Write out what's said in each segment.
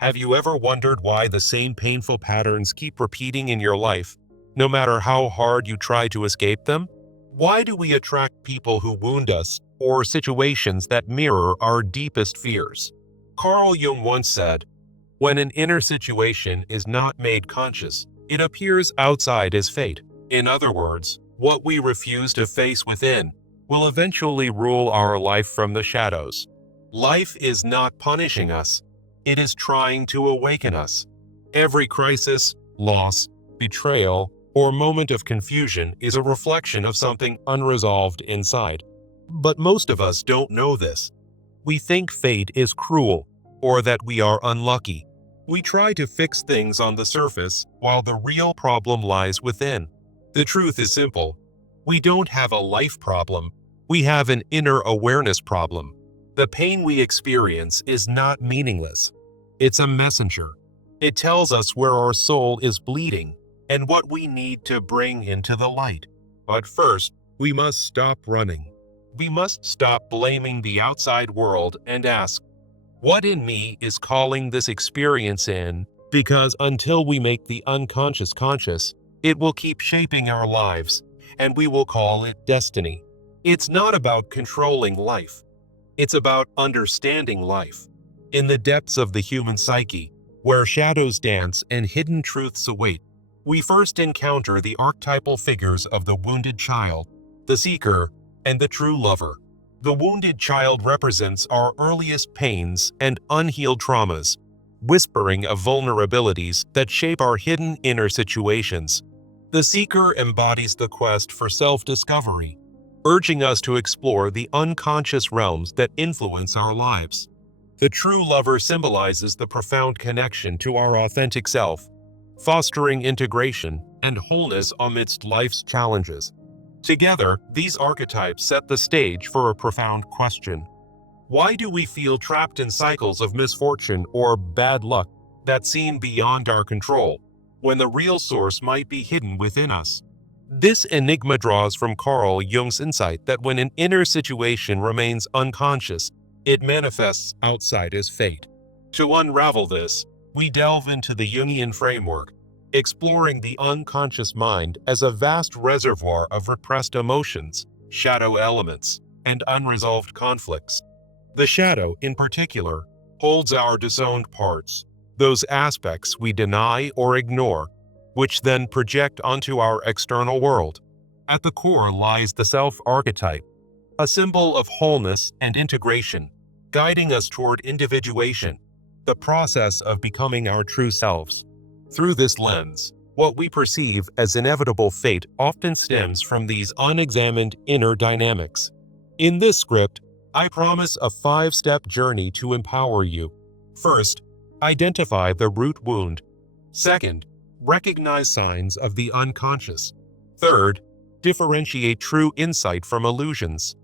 Have you ever wondered why the same painful patterns keep repeating in your life, no matter how hard you try to escape them? Why do we attract people who wound us, or situations that mirror our deepest fears? Carl Jung once said, "When an inner situation is not made conscious, it appears outside as fate." In other words, what we refuse to face within will eventually rule our life from the shadows. Life is not punishing us. It is trying to awaken us. Every crisis, loss, betrayal, or moment of confusion is a reflection of something unresolved inside. But most of us don't know this. We think fate is cruel, or that we are unlucky. We try to fix things on the surface while the real problem lies within. The truth is simple. We don't have a life problem. We have an inner awareness problem. The pain we experience is not meaningless. It's a messenger. It tells us where our soul is bleeding and what we need to bring into the light. But first, we must stop running. We must stop blaming the outside world and ask, what in me is calling this experience in? Because until we make the unconscious conscious, it will keep shaping our lives, and we will call it destiny. It's not about controlling life. It's about understanding life. In the depths of the human psyche, where shadows dance and hidden truths await, we first encounter the archetypal figures of the wounded child, the seeker, and the true lover. The wounded child represents our earliest pains and unhealed traumas, whispering of vulnerabilities that shape our hidden inner situations. The seeker embodies the quest for self-discovery, urging us to explore the unconscious realms that influence our lives. The true lover symbolizes the profound connection to our authentic self, fostering integration and wholeness amidst life's challenges. Together, these archetypes set the stage for a profound question. Why do we feel trapped in cycles of misfortune or bad luck that seem beyond our control, when the real source might be hidden within us? This enigma draws from Carl Jung's insight that when an inner situation remains unconscious, it manifests outside as fate. To unravel this, we delve into the Jungian framework, exploring the unconscious mind as a vast reservoir of repressed emotions, shadow elements, and unresolved conflicts. The shadow, in particular, holds our disowned parts, those aspects we deny or ignore, which then project onto our external world. At the core lies the self archetype, a symbol of wholeness and integration, guiding us toward individuation, the process of becoming our true selves. Through this lens, what we perceive as inevitable fate often stems from these unexamined inner dynamics. In this script, I promise a 5-step journey to empower you. First, identify the root wound. Second, recognize signs of the unconscious. Third, differentiate true insight from illusions.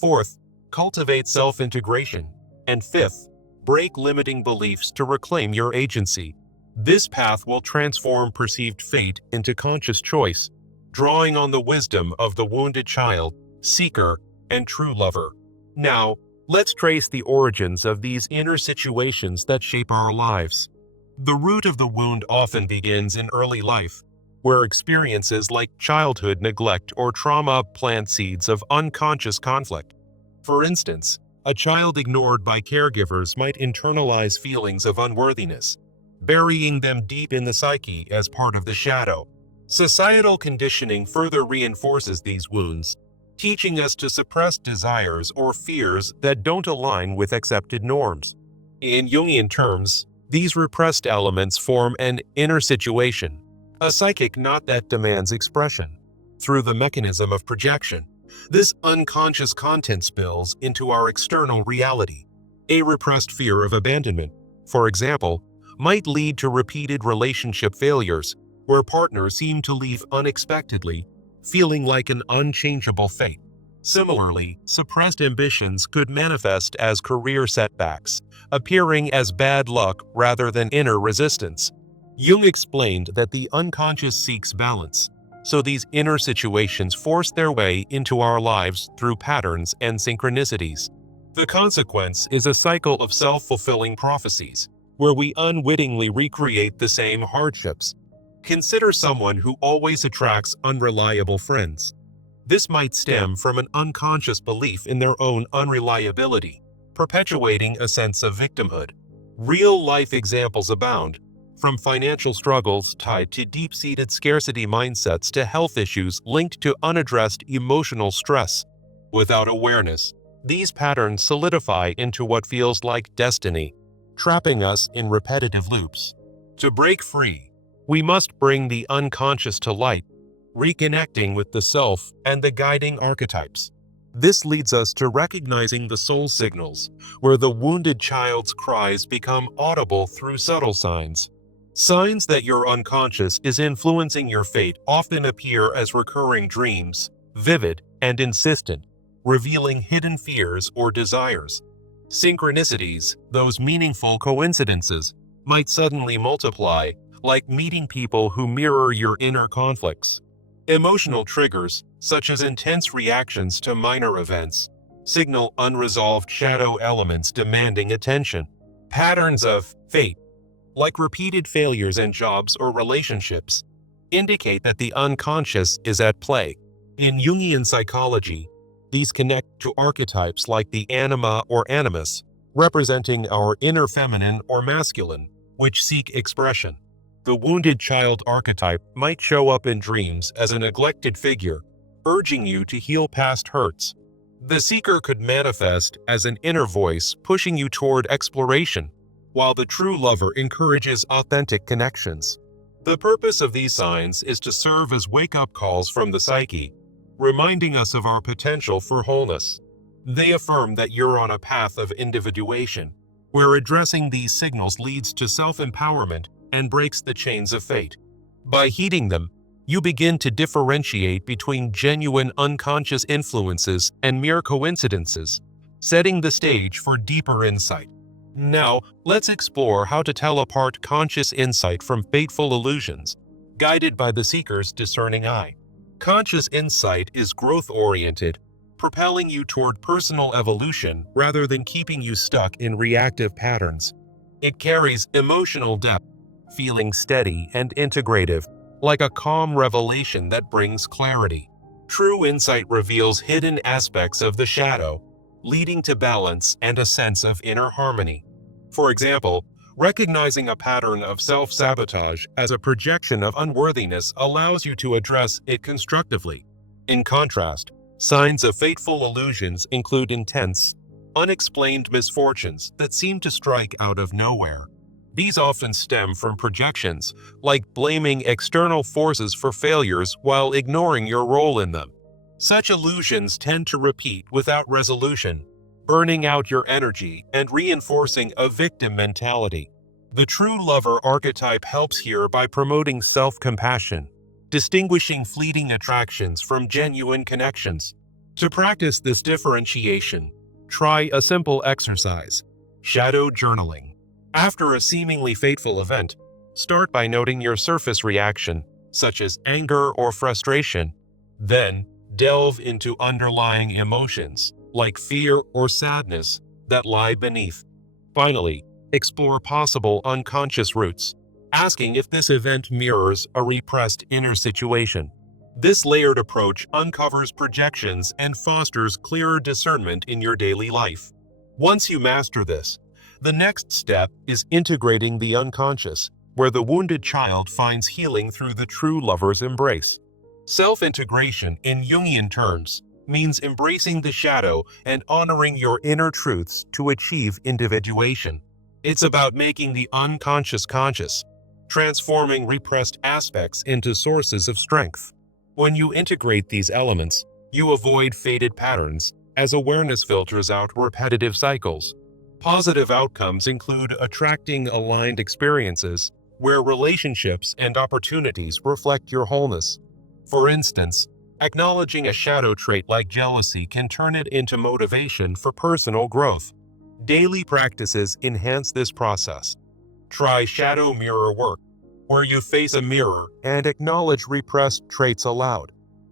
Fourth, cultivate self-integration. And fifth, break limiting beliefs to reclaim your agency. This path will transform perceived fate into conscious choice, drawing on the wisdom of the wounded child, seeker, and true lover. Now, let's trace the origins of these inner situations that shape our lives. The root of the wound often begins in early life, where experiences like childhood neglect or trauma plant seeds of unconscious conflict. For instance, a child ignored by caregivers might internalize feelings of unworthiness, burying them deep in the psyche as part of the shadow. Societal conditioning further reinforces these wounds, teaching us to suppress desires or fears that don't align with accepted norms. In Jungian terms, these repressed elements form an inner situation, a psychic knot that demands expression. Through the mechanism of projection, this unconscious content spills into our external reality. A repressed fear of abandonment, for example, might lead to repeated relationship failures, where partners seem to leave unexpectedly, feeling like an unchangeable fate. Similarly, suppressed ambitions could manifest as career setbacks, appearing as bad luck rather than inner resistance. Jung explained that the unconscious seeks balance, so these inner situations force their way into our lives through patterns and synchronicities. The consequence is a cycle of self-fulfilling prophecies, where we unwittingly recreate the same hardships. Consider someone who always attracts unreliable friends. This might stem from an unconscious belief in their own unreliability, perpetuating a sense of victimhood. Real-life examples abound, from financial struggles tied to deep-seated scarcity mindsets to health issues linked to unaddressed emotional stress. Without awareness, these patterns solidify into what feels like destiny, trapping us in repetitive loops. To break free, we must bring the unconscious to light, reconnecting with the self and the guiding archetypes. This leads us to recognizing the soul signals, where the wounded child's cries become audible through subtle signs. Signs that your unconscious is influencing your fate often appear as recurring dreams, vivid and insistent, revealing hidden fears or desires. Synchronicities, those meaningful coincidences, might suddenly multiply, like meeting people who mirror your inner conflicts. Emotional triggers, such as intense reactions to minor events, signal unresolved shadow elements demanding attention. Patterns of fate, like repeated failures in jobs or relationships, indicate that the unconscious is at play. In Jungian psychology, these connect to archetypes like the anima or animus, representing our inner feminine or masculine, which seek expression. The wounded child archetype might show up in dreams as a neglected figure, urging you to heal past hurts. The seeker could manifest as an inner voice pushing you toward exploration, while the true lover encourages authentic connections. The purpose of these signs is to serve as wake-up calls from the psyche, reminding us of our potential for wholeness. They affirm that you're on a path of individuation, where addressing these signals leads to self-empowerment and breaks the chains of fate. By heeding them, you begin to differentiate between genuine unconscious influences and mere coincidences, setting the stage for deeper insight. Now, let's explore how to tell apart conscious insight from fateful illusions, guided by the seeker's discerning eye. Conscious insight is growth-oriented, propelling you toward personal evolution rather than keeping you stuck in reactive patterns. It carries emotional depth, feeling steady and integrative, like a calm revelation that brings clarity. True insight reveals hidden aspects of the shadow, leading to balance and a sense of inner harmony. For example, recognizing a pattern of self-sabotage as a projection of unworthiness allows you to address it constructively. In contrast, signs of fateful illusions include intense, unexplained misfortunes that seem to strike out of nowhere. These often stem from projections, like blaming external forces for failures while ignoring your role in them. Such illusions tend to repeat without resolution, burning out your energy and reinforcing a victim mentality. The true lover archetype helps here by promoting self-compassion, distinguishing fleeting attractions from genuine connections. To practice this differentiation, try a simple exercise: shadow journaling. After a seemingly fateful event, start by noting your surface reaction, such as anger or frustration. Then, delve into underlying emotions, like fear or sadness, that lie beneath. Finally, explore possible unconscious roots, asking if this event mirrors a repressed inner situation. This layered approach uncovers projections and fosters clearer discernment in your daily life. Once you master this, the next step is integrating the unconscious, where the wounded child finds healing through the true lover's embrace. Self-integration, in Jungian terms, means embracing the shadow and honoring your inner truths to achieve individuation. It's about making the unconscious conscious, transforming repressed aspects into sources of strength. When you integrate these elements, you avoid faded patterns, as awareness filters out repetitive cycles. Positive outcomes include attracting aligned experiences, where relationships and opportunities reflect your wholeness. For instance, acknowledging a shadow trait like jealousy can turn it into motivation for personal growth. Daily practices enhance this process. Try shadow mirror work, where you face a mirror and acknowledge repressed traits aloud.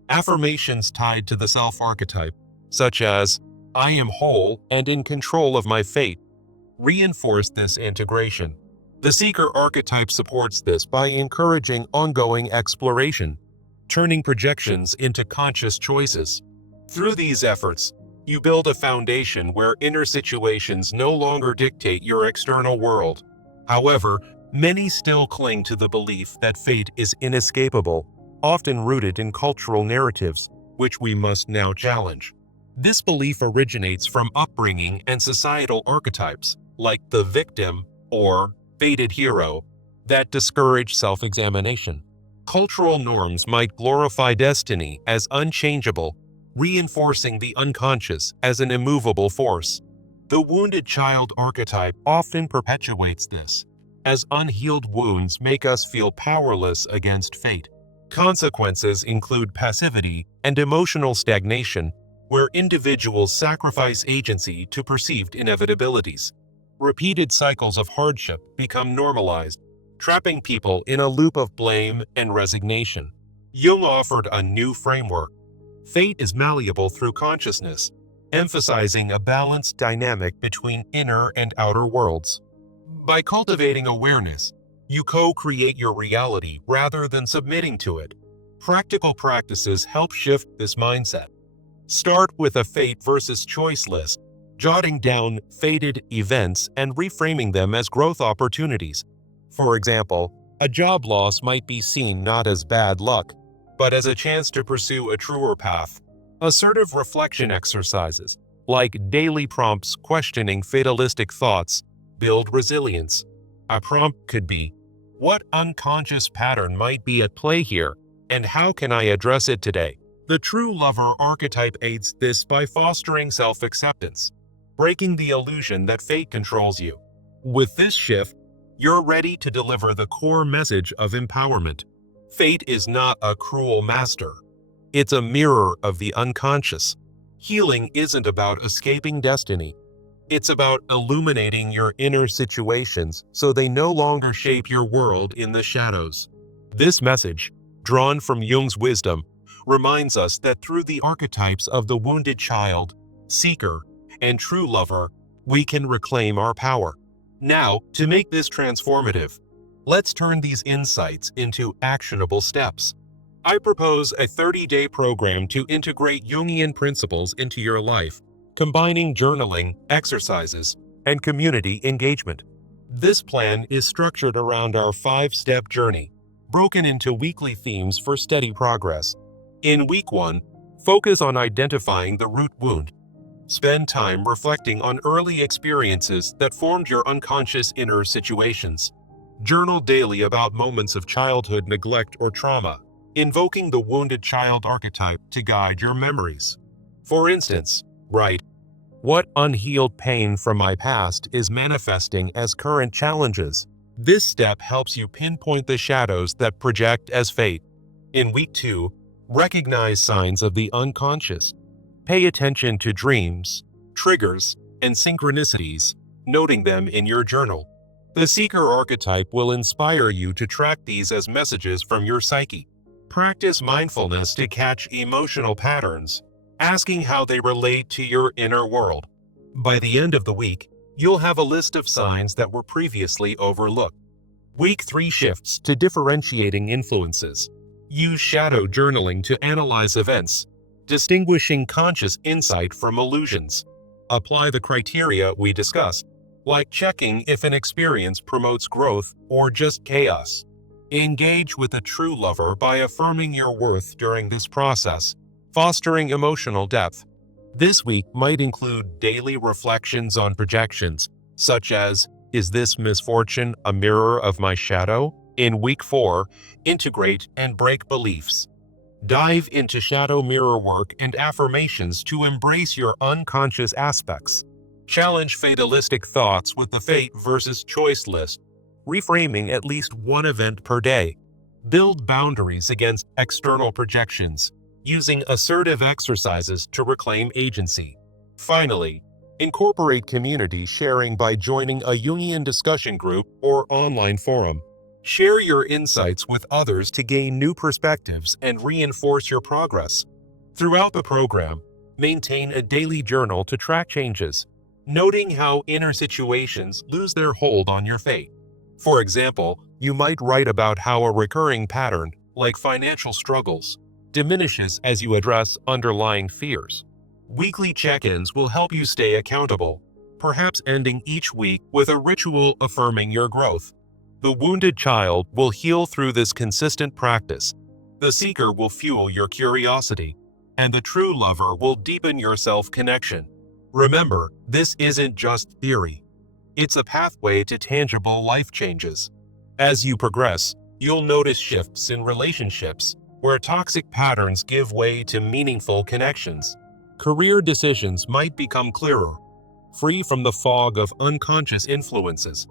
Affirmations tied to the self-archetype, such as, "I am whole and in control of my fate," reinforce this integration. The seeker archetype supports this by encouraging ongoing exploration, turning projections into conscious choices. Through these efforts, you build a foundation where inner situations no longer dictate your external world. However, many still cling to the belief that fate is inescapable, often rooted in cultural narratives, which we must now challenge. This belief originates from upbringing and societal archetypes, like the victim or fated hero, that discourage self-examination. Cultural norms might glorify destiny as unchangeable, reinforcing the unconscious as an immovable force. The wounded child archetype often perpetuates this, as unhealed wounds make us feel powerless against fate. Consequences include passivity and emotional stagnation, where individuals sacrifice agency to perceived inevitabilities. Repeated cycles of hardship become normalized, trapping people in a loop of blame and resignation. Jung offered a new framework. Fate is malleable through consciousness, emphasizing a balanced dynamic between inner and outer worlds. By cultivating awareness, you co-create your reality rather than submitting to it. Practical practices help shift this mindset. Start with a fate versus choice list, jotting down fated events and reframing them as growth opportunities. For example, a job loss might be seen not as bad luck, but as a chance to pursue a truer path. Assertive reflection exercises, like daily prompts questioning fatalistic thoughts, build resilience. A prompt could be, what unconscious pattern might be at play here, and how can I address it today? The true lover archetype aids this by fostering self-acceptance, breaking the illusion that fate controls you. With this shift, you're ready to deliver the core message of empowerment. Fate is not a cruel master. It's a mirror of the unconscious. Healing isn't about escaping destiny. It's about illuminating your inner situations so they no longer shape your world in the shadows. This message, drawn from Jung's wisdom, reminds us that through the archetypes of the wounded child, seeker, and true lover, we can reclaim our power. Now, to make this transformative, let's turn these insights into actionable steps. I propose a 30-day program to integrate Jungian principles into your life, combining journaling, exercises, and community engagement. This plan is structured around our 5-step journey, broken into weekly themes for steady progress. In week 1, focus on identifying the root wound. Spend time reflecting on early experiences that formed your unconscious inner situations. Journal daily about moments of childhood neglect or trauma, invoking the wounded child archetype to guide your memories. For instance, write, what unhealed pain from my past is manifesting as current challenges? This step helps you pinpoint the shadows that project as fate. In week 2, recognize signs of the unconscious. Pay attention to dreams, triggers, and synchronicities, noting them in your journal. The seeker archetype will inspire you to track these as messages from your psyche. Practice mindfulness to catch emotional patterns, asking how they relate to your inner world. By the end of the week, you'll have a list of signs that were previously overlooked. Week 3 shifts to differentiating influences. Use shadow journaling to analyze events, distinguishing conscious insight from illusions. Apply the criteria we discussed, like checking if an experience promotes growth or just chaos. Engage with a true lover by affirming your worth during this process, fostering emotional depth. This week might include daily reflections on projections, such as, is this misfortune a mirror of my shadow? In week 4, integrate and break beliefs. Dive into shadow mirror work and affirmations to embrace your unconscious aspects. Challenge fatalistic thoughts with the fate versus choice list, reframing at least one event per day. Build boundaries against external projections, using assertive exercises to reclaim agency. Finally, incorporate community sharing by joining a Jungian discussion group or online forum. Share your insights with others to gain new perspectives and reinforce your progress. Throughout the program, maintain a daily journal to track changes, noting how inner situations lose their hold on your fate. For example, you might write about how a recurring pattern, like financial struggles, diminishes as you address underlying fears. Weekly check-ins will help you stay accountable, perhaps ending each week with a ritual affirming your growth. The wounded child will heal through this consistent practice. The seeker will fuel your curiosity, and the true lover will deepen your self-connection. Remember, this isn't just theory. It's a pathway to tangible life changes. As you progress, you'll notice shifts in relationships where toxic patterns give way to meaningful connections. Career decisions might become clearer, free from the fog of unconscious influences.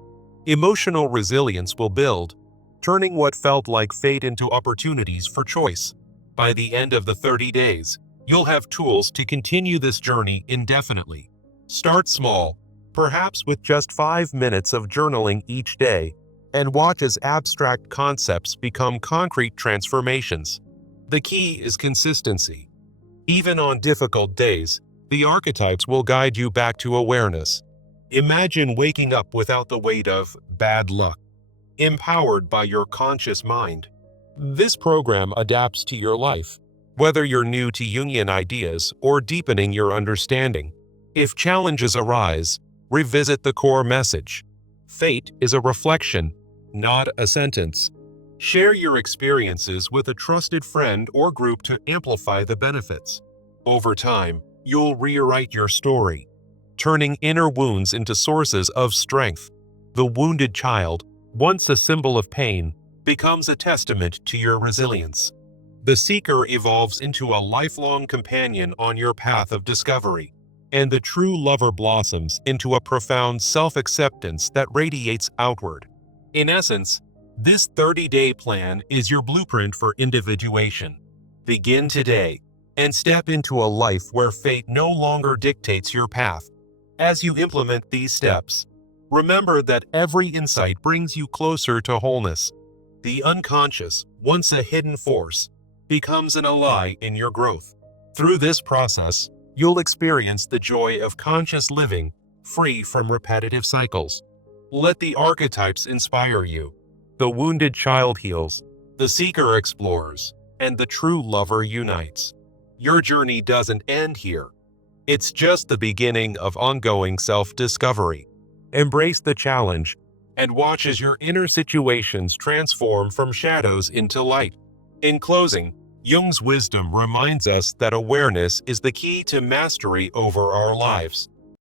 Emotional resilience will build, turning what felt like fate into opportunities for choice. By the end of the 30 days, you'll have tools to continue this journey indefinitely. Start small, perhaps with just 5 minutes of journaling each day, and watch as abstract concepts become concrete transformations. The key is consistency. Even on difficult days, the archetypes will guide you back to awareness. Imagine waking up without the weight of bad luck, empowered by your conscious mind. This program adapts to your life, whether you're new to Jungian ideas or deepening your understanding. If challenges arise, revisit the core message. Fate is a reflection, not a sentence. Share your experiences with a trusted friend or group to amplify the benefits. Over time, you'll rewrite your story, turning inner wounds into sources of strength. The wounded child, once a symbol of pain, becomes a testament to your resilience. The seeker evolves into a lifelong companion on your path of discovery, and the true lover blossoms into a profound self-acceptance that radiates outward. In essence, this 30-day plan is your blueprint for individuation. Begin today and step into a life where fate no longer dictates your path. As you implement these steps, remember that every insight brings you closer to wholeness. The unconscious, once a hidden force, becomes an ally in your growth. Through this process, you'll experience the joy of conscious living, free from repetitive cycles. Let the archetypes inspire you. The wounded child heals, the seeker explores, and the true lover unites. Your journey doesn't end here. It's just the beginning of ongoing self-discovery. Embrace the challenge and watch as your inner situations transform from shadows into light. In closing, Jung's wisdom reminds us that awareness is the key to mastery over our lives.